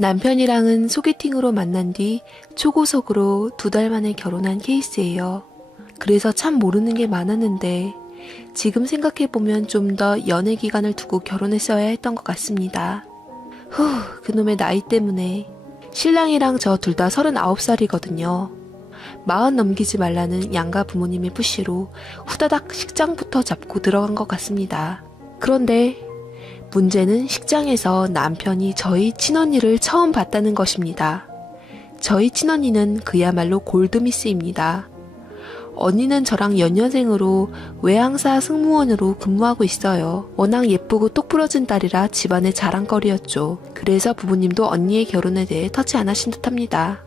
남편이랑은 소개팅으로 만난 뒤 초고속으로 2달 만에 결혼한 케이스예요. 그래서 참 모르는 게 많았는데 지금 생각해보면 좀 더 연애 기간을 두고 결혼했어야 했던 것 같습니다. 그놈의 나이 때문에. 신랑이랑 저 둘 다 39살이거든요. 40 넘기지 말라는 양가 부모님의 푸시로 후다닥 식장부터 잡고 들어간 것 같습니다. 그런데 문제는 식장에서 남편이 저희 친언니를 처음 봤다는 것입니다. 저희 친언니는 그야말로 골드미스입니다. 언니는 저랑 연년생으로 외항사 승무원으로 근무하고 있어요. 워낙 예쁘고 똑부러진 딸이라 집안의 자랑거리였죠. 그래서 부모님도 언니의 결혼에 대해 터치 안 하신 듯합니다.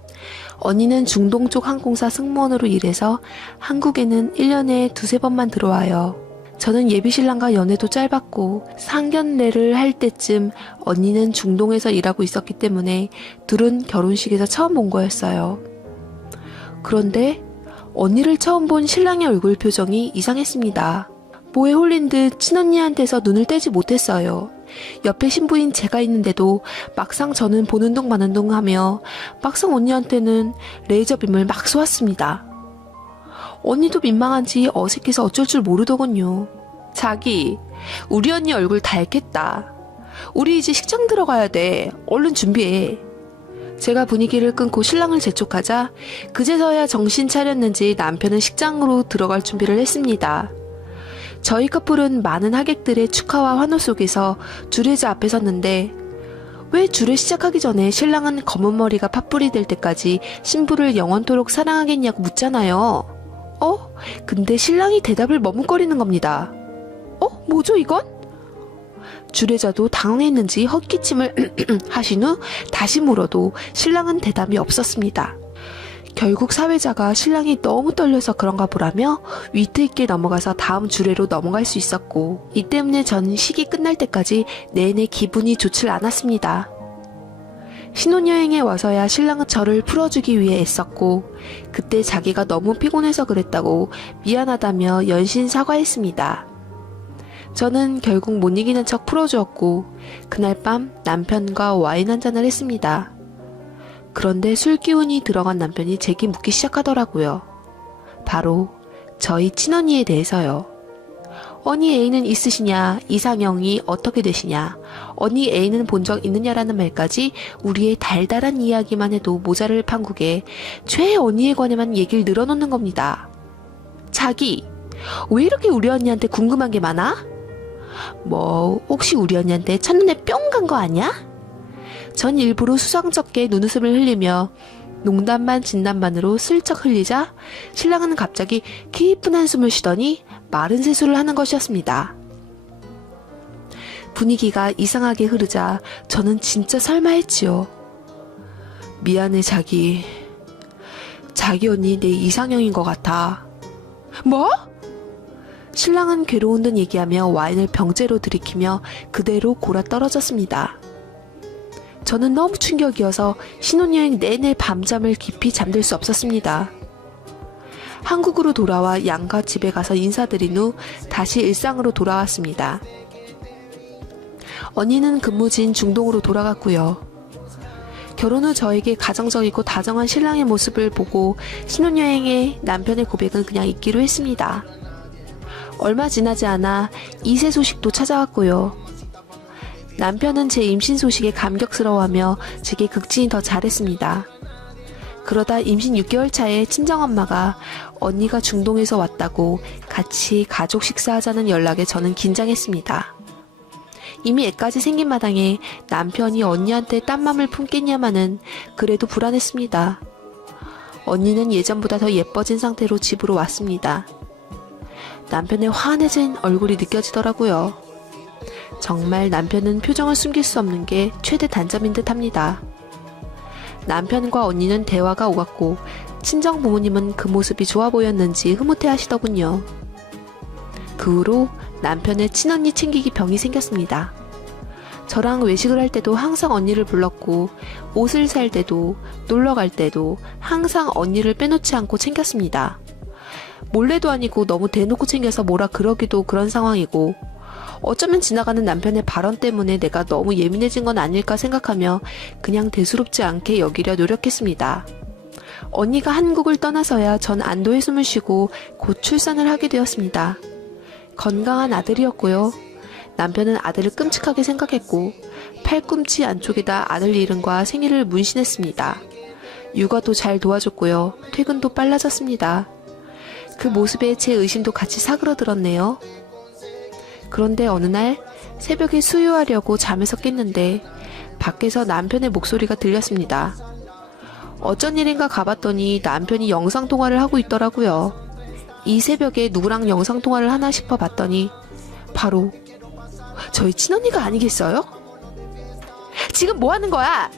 언니는 중동 쪽 항공사 승무원으로 일해서 한국에는 1년에 2~3번만 들어와요. 저는 예비신랑과 연애도 짧았고 상견례를 할 때쯤 언니는 중동에서 일하고 있었기 때문에 둘은 결혼식에서 처음 본 거였어요. 그런데 언니를 처음 본 신랑의 얼굴 표정이 이상했습니다. 뭐에 홀린 듯 친언니한테서 눈을 떼지 못했어요. 옆에 신부인 제가 있는데도 막상 저는 보는 둥 마는 둥 하며 막상 언니한테는 레이저빔을 막 쏘았습니다. 언니도 민망한지 어색해서 어쩔 줄 모르더군요. 자기, 우리 언니 얼굴 닳겠다. 우리 이제 식장 들어가야 돼. 얼른 준비해. 제가 분위기를 끊고 신랑을 재촉하자 그제서야 정신 차렸는지 남편은 식장으로 들어갈 준비를 했습니다. 저희 커플은 많은 하객들의 축하와 환호 속에서 주례자 앞에 섰는데 왜 주례 시작하기 전에 신랑은 검은 머리가 팥불이 될 때까지 신부를 영원토록 사랑하겠냐고 묻잖아요. 근데 신랑이 대답을 머뭇거리는 겁니다. 뭐죠 이건? 주례자도 당황했는지 헛기침을 하신 후 다시 물어도 신랑은 대답이 없었습니다. 결국 사회자가 신랑이 너무 떨려서 그런가 보라며 위트 있게 넘어가서 다음 주례로 넘어갈 수 있었고 이 때문에 전 식이 끝날 때까지 내내 기분이 좋질 않았습니다. 신혼여행에 와서야 신랑은 저를 풀어주기 위해 애썼고 그때 자기가 너무 피곤해서 그랬다고 미안하다며 연신 사과했습니다. 저는 결국 못 이기는 척 풀어주었고 그날 밤 남편과 와인 한잔을 했습니다. 그런데 술 기운이 들어간 남편이 제기 묻기 시작하더라고요. 바로 저희 친언니에 대해서요. 언니 애인은 있으시냐? 이상형이 어떻게 되시냐? 언니 애인은 본 적 있느냐라는 말까지 우리의 달달한 이야기만 해도 모자를 판국에 최애 언니에 관해만 얘기를 늘어놓는 겁니다. 자기, 왜 이렇게 우리 언니한테 궁금한 게 많아? 혹시 우리 언니한테 첫눈에 뿅 간 거 아니야? 전 일부러 수상쩍게 눈웃음을 흘리며 농담반 진담반으로 슬쩍 흘리자 신랑은 갑자기 깊은 한숨을 쉬더니 마른 세수를 하는 것이었습니다. 분위기가 이상하게 흐르자 저는 진짜 설마 했지요. 미안해 자기. 자기 언니 내 이상형인 것 같아. 뭐? 신랑은 괴로운 듯 얘기하며 와인을 병째로 들이키며 그대로 골아떨어졌습니다. 저는 너무 충격이어서 신혼여행 내내 밤잠을 깊이 잠들 수 없었습니다. 한국으로 돌아와 양가 집에 가서 인사드린 후 다시 일상으로 돌아왔습니다. 언니는 근무지인 중동으로 돌아갔고요. 결혼 후 저에게 가정적이고 다정한 신랑의 모습을 보고 신혼여행에 남편의 고백은 그냥 잊기로 했습니다. 얼마 지나지 않아 이세 소식도 찾아왔고요. 남편은 제 임신 소식에 감격스러워하며 제게 극진히 더 잘했습니다. 그러다 임신 6개월 차에 친정엄마가 언니가 중동에서 왔다고 같이 가족 식사하자는 연락에 저는 긴장했습니다. 이미 애까지 생긴 마당에 남편이 언니한테 딴 맘을 품겠냐마는 그래도 불안했습니다. 언니는 예전보다 더 예뻐진 상태로 집으로 왔습니다. 남편의 환해진 얼굴이 느껴지더라고요. 정말 남편은 표정을 숨길 수 없는 게 최대 단점인 듯 합니다. 남편과 언니는 대화가 오갔고 친정 부모님은 그 모습이 좋아 보였는지 흐뭇해 하시더군요. 그 후로 남편의 친언니 챙기기 병이 생겼습니다. 저랑 외식을 할 때도 항상 언니를 불렀고 옷을 살 때도 놀러 갈 때도 항상 언니를 빼놓지 않고 챙겼습니다. 몰래도 아니고 너무 대놓고 챙겨서 뭐라 그러기도 그런 상황이고 어쩌면 지나가는 남편의 발언 때문에 내가 너무 예민해진 건 아닐까 생각하며 그냥 대수롭지 않게 여기려 노력했습니다. 언니가 한국을 떠나서야 전 안도의 숨을 쉬고 곧 출산을 하게 되었습니다. 건강한 아들이었고요. 남편은 아들을 끔찍하게 생각했고 팔꿈치 안쪽에다 아들 이름과 생일을 문신했습니다. 육아도 잘 도와줬고요. 퇴근도 빨라졌습니다. 그 모습에 제 의심도 같이 사그러들었네요. 그런데 어느 날 새벽에 수유하려고 잠에서 깼는데 밖에서 남편의 목소리가 들렸습니다. 어쩐 일인가 가봤더니 남편이 영상통화를 하고 있더라고요. 이 새벽에 누구랑 영상통화를 하나 싶어 봤더니 바로 저희 친언니가 아니겠어요? 지금 뭐 하는 거야?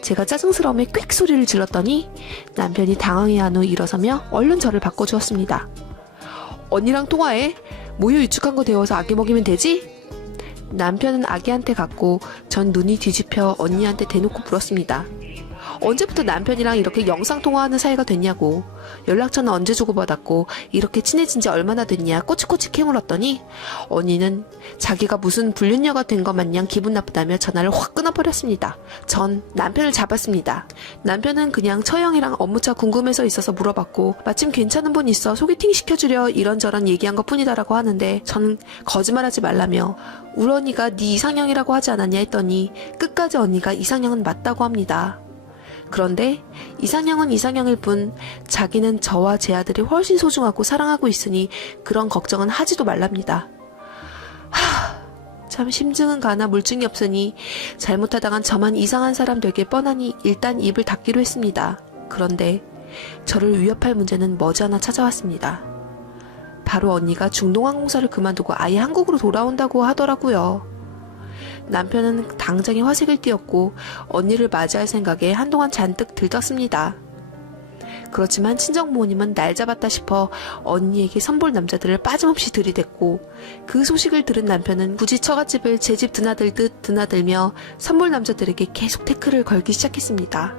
제가 짜증스러움에 꽥 소리를 질렀더니 남편이 당황해한 후 일어서며 얼른 저를 바꿔주었습니다. 언니랑 통화해. 모유 유축한 거 데워서 아기 먹이면 되지? 남편은 아기한테 갔고 전 눈이 뒤집혀 언니한테 대놓고 물었습니다. 언제부터 남편이랑 이렇게 영상통화하는 사이가 됐냐고. 연락처는 언제 주고받았고 이렇게 친해진 지 얼마나 됐냐 꼬치꼬치 캐물었더니 언니는 자기가 무슨 불륜녀가 된 것 마냥 기분 나쁘다며 전화를 확 끊어버렸습니다. 전 남편을 잡았습니다. 남편은 그냥 처형이랑 업무차 궁금해서 있어서 물어봤고 마침 괜찮은 분 있어 소개팅 시켜주려 이런저런 얘기한 것 뿐이다라고 하는데 저는 거짓말하지 말라며 우리 언니가 네 이상형이라고 하지 않았냐 했더니 끝까지 언니가 이상형은 맞다고 합니다. 그런데 이상형은 이상형일 뿐 자기는 저와 제 아들이 훨씬 소중하고 사랑하고 있으니 그런 걱정은 하지도 말랍니다. 참 심증은 가나 물증이 없으니 잘못하다간 저만 이상한 사람 되길 뻔하니 일단 입을 닫기로 했습니다. 그런데 저를 위협할 문제는 머지않아 찾아왔습니다. 바로 언니가 중동항공사를 그만두고 아예 한국으로 돌아온다고 하더라고요. 남편은 당장에 화색을 띠었고 언니를 맞이할 생각에 한동안 잔뜩 들떴습니다. 그렇지만 친정부모님은 날 잡았다 싶어 언니에게 선볼 남자들을 빠짐없이 들이댔고 그 소식을 들은 남편은 굳이 처갓집을 제 집 드나들듯 드나들며 선볼 남자들에게 계속 태클을 걸기 시작했습니다.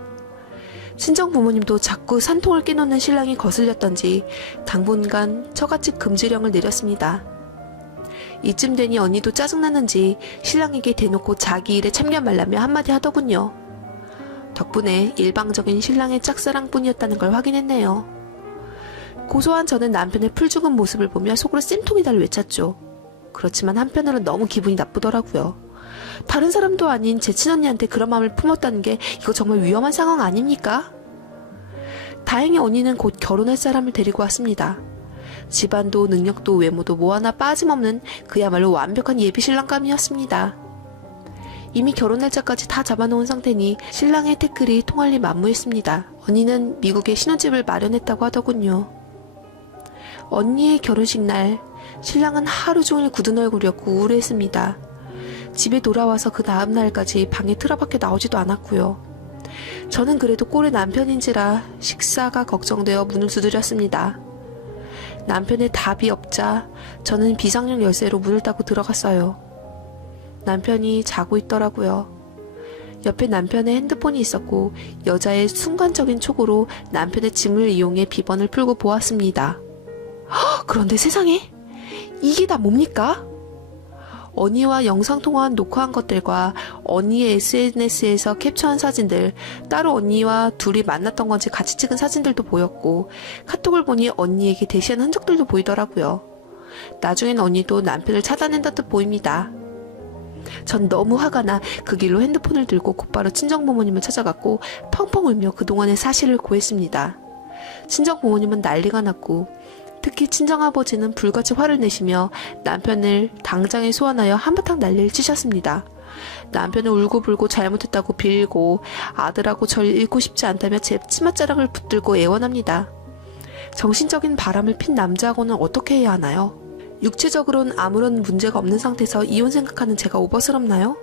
친정부모님도 자꾸 산통을 깨놓는 신랑이 거슬렸던지 당분간 처갓집 금지령을 내렸습니다. 이쯤 되니 언니도 짜증나는지 신랑에게 대놓고 자기 일에 참견 말라며 한마디 하더군요. 덕분에 일방적인 신랑의 짝사랑뿐이었다는 걸 확인했네요. 고소한 저는 남편의 풀죽은 모습을 보며 속으로 쌤통이다를 외쳤죠. 그렇지만 한편으로는 너무 기분이 나쁘더라고요. 다른 사람도 아닌 제 친언니한테 그런 마음을 품었다는 게 이거 정말 위험한 상황 아닙니까? 다행히 언니는 곧 결혼할 사람을 데리고 왔습니다. 집안도 능력도 외모도 뭐 하나 빠짐없는 그야말로 완벽한 예비 신랑감이었습니다. 이미 결혼 날짜까지 다 잡아놓은 상태니 신랑의 태클이 통할리 만무했습니다. 언니는 미국에 신혼집을 마련했다고 하더군요. 언니의 결혼식 날 신랑은 하루 종일 굳은 얼굴이었고 우울했습니다. 집에 돌아와서 그 다음 날까지 방에 틀어박혀 나오지도 않았고요. 저는 그래도 꼴의 남편인지라 식사가 걱정되어 문을 두드렸습니다. 남편의 답이 없자 저는 비상용 열쇠로 문을 따고 들어갔어요. 남편이 자고 있더라고요. 옆에 남편의 핸드폰이 있었고 여자의 순간적인 촉으로 남편의 짐을 이용해 비번을 풀고 보았습니다. 그런데 세상에 이게 다 뭡니까? 언니와 영상통화한 녹화한 것들과 언니의 SNS에서 캡처한 사진들, 따로 언니와 둘이 만났던 건지 같이 찍은 사진들도 보였고 카톡을 보니 언니에게 대시한 흔적들도 보이더라고요. 나중엔 언니도 남편을 찾아낸다 듯 보입니다. 전 너무 화가 나 그 길로 핸드폰을 들고 곧바로 친정부모님을 찾아갔고 펑펑 울며 그동안의 사실을 고했습니다. 친정부모님은 난리가 났고 특히 친정아버지는 불같이 화를 내시며 남편을 당장에 소환하여 한바탕 난리를 치셨습니다. 남편은 울고불고 잘못했다고 빌고 아들하고 절 잃고 싶지 않다며 제 치맛자락을 붙들고 애원합니다. 정신적인 바람을 핀 남자하고는 어떻게 해야 하나요? 육체적으로는 아무런 문제가 없는 상태에서 이혼 생각하는 제가 오버스럽나요?